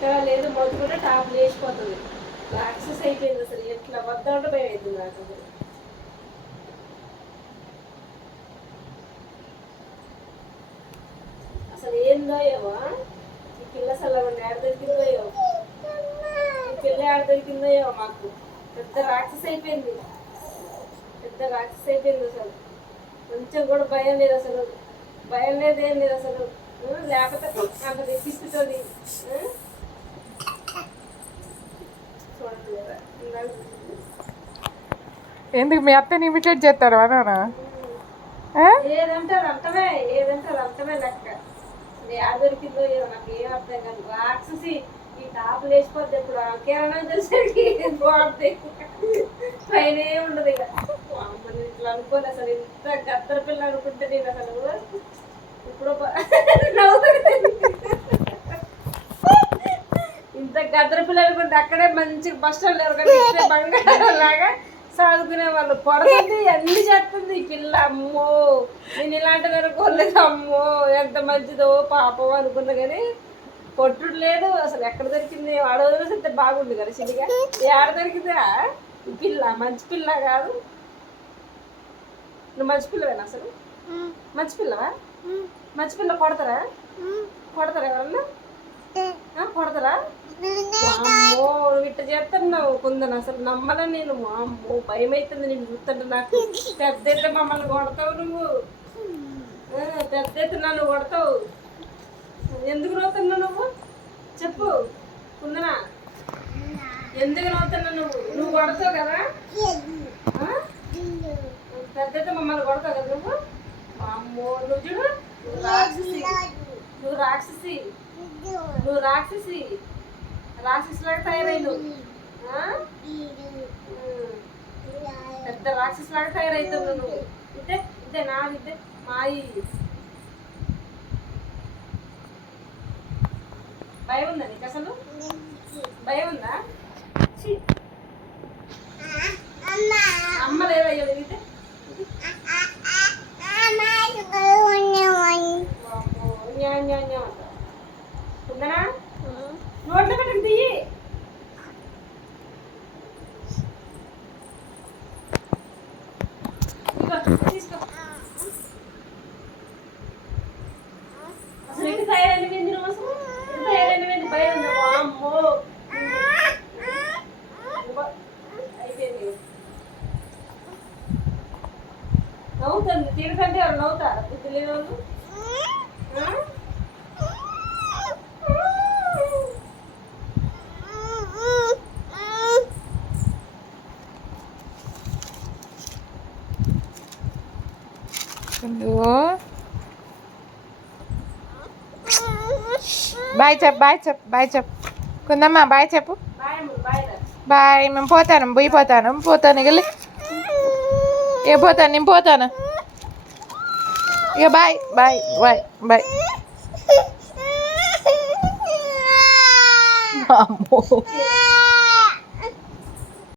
ఎక్కడ లేదు మొదలుకుంటే top లేచిపోతుంది. Access అయిపోయింది అసలు. ఎట్లా వద్ద ఉంటే భయం అవుతుంది నాకు అసలు. అసలు ఏందో ఏమో ఈ పిల్ల అసలు ఏడ దొరికిందో ఏమో, ఈ పిల్ల ఏడ దొరికిందో ఏమో మాకు. పెద్ద రాక్షస్ అయిపోయింది, పెద్ద రాక్షస్ అయిపోయింది అసలు. కొంచెం కూడా భయం లేదు అసలు, భయం లేదు ఏం లేదు అసలు. లేకపోతే అంత తెప్పిస్తుంది. ఎందుకు మీ అత్తని ఇమిటేట్ చేస్తారు అనా? ఏదంటే అది అంటమే, ఏదంటే అది అంటమే లెక్క. ఏడ దొరికిందో ఏమో నాకు ఏం అర్థం కాదు. రాక్షసి ఈ టాపు లేచిపోద్ది. ఎప్పుడు కిరణం చూసేకి పోద్ది, పైన ఉండదు ఇక. అమ్మని ఇట్లా అనుకోని అసలు ఇంత గద్దర పిల్ల అనుకుంటే నేను అసలు ఇప్పుడు ఇంత గద్దర పిల్ల అనుకుంటే అక్కడే మంచి బస్ స్టాండ్ ఎవరికంటే బంగారం లాగా చదువుకునే వాళ్ళు. పొడతుంది, అన్ని చేస్తుంది ఈ పిల్ల. అమ్మో నేను ఇలాంటిది అనుకోలేదు. అమ్మో ఎంత మంచిదో పాపం అనుకున్నా కానీ కొట్టుడు లేదు అసలు. ఎక్కడ దొరికింది ఆడవదిలో సరితే బాగుంది కదా చిన్నగా. ఏడ దొరికిందా ఈ పిల్ల? మంచి పిల్ల కాదు. నువ్వు మంచి పిల్లవేనా అసలు? మంచి పిల్లవా? మంచి పిల్ల కొడతారా? కొడతారా ఎవరన్నా? కొడతారా? అమ్మో నువ్వు ఇట్ట చేస్తున్నావు కొందని అసలు నమ్మలే నేను. అమ్మో భయం అవుతుంది నేను చూస్తుంటే నాకు. పెద్ద ఎత్తున మమ్మల్ని కొడతావు నువ్వు, పెద్ద ఎత్తున నన్ను కొడతావు. ఎందుకు నవ్వుతున్నావు నువ్వు చెప్పు కుందనా? ఎందుకు నవ్వుతున్నావు నువ్వు? నువ్వు కొడతావు కదా, పెద్ద ఎత్తున మమ్మల్ని కొడతావు కదా నువ్వు. అమ్మో నువ్వు చూడు, నువ్వు రాక్షసి, నువ్వు రాక్షసి, నువ్వు రాక్షసి, రాక్షసులాగా తయారైను. పెద్ద రాక్షసులాగా తయారైతున్నావు నువ్వు. ఇదే ఇదే నాది, ఇదే మాయి. భయం ఉందా నీకు అసలు? భయం ఉందా? అమ్మ లేదా? ఇదే ఉందనా? నోట్లో పెట్టండి తీయి. తీసుకో. అసలు ఎటు తయారైనవింది నువ్వు? అసలు ఎటు తయారైనవింది? భయం ఉందా? అమ్మో అయిపోయింది. నవ్వుతుంది. తిరగంటే ఎవరు నవ్వుతారా? బుద్ధి లేని వాళ్ళు. బాయ్ చెప్పు, బాయ్ చెప్పు, బాయ్ చెప్పు కుందమ్మా, బాయ్ చెప్పు. బాయ్. మేము పోతాను, పోయిపోతాను, పోతాను ఇక. ఇక పోతాను, నేను పోతాను ఇక. Bye bye bye bye. అమ్మో